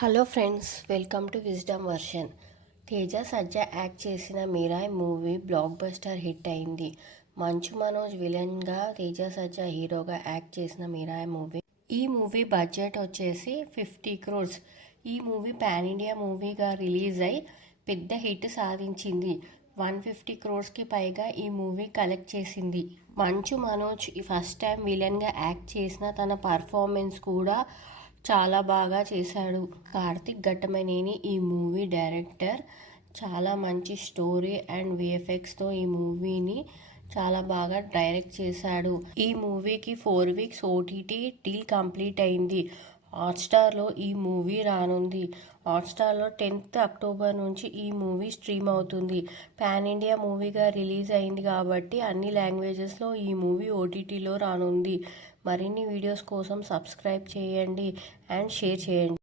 Hello friends, welcome to wisdom version. Teja Sajja act చేసిన Mirai movie blockbuster hit అయింది. మంచు మనోజ్ విలన్గా, తేజ సజ్జా హీరోగా యాక్ట్ చేసిన మిరాయ్ మూవీ. ఈ మూవీ బడ్జెట్ వచ్చేసి 50 crores. ఈ మూవీ పాన్ ఇండియా మూవీగా రిలీజ్ అయి పెద్ద హిట్ సాధించింది. 150 crores పైగా ఈ మూవీ కలెక్ట్ చేసింది. మంచు మనోజ్ ఫస్ట్ టైం విలన్గా యాక్ట్ చేసిన తన పర్ఫార్మెన్స్ కూడా చాలా బాగా చేశాడు. కార్తిక్ ఘట్టమనేని ఈ మూవీ డైరెక్టర్. చాలా మంచి స్టోరీ అండ్ విఎఫ్ఎక్స్తో ఈ మూవీని చాలా బాగా డైరెక్ట్ చేశాడు. ఈ మూవీకి 4 weeks ఓటీటీ డీల్ కంప్లీట్ అయింది. హాట్స్టార్లో ఈ మూవీ రానుంది. హాట్స్టార్లో 10th October నుంచి ఈ మూవీ స్ట్రీమ్ అవుతుంది. పాన్ ఇండియా మూవీగా రిలీజ్ అయింది కాబట్టి అన్ని లాంగ్వేజెస్లో ఈ మూవీ ఓటీటీలో రానుంది. మరిన్ని వీడియోస్ కోసం సబ్స్క్రైబ్ చేయండి అండ్ షేర్ చేయండి.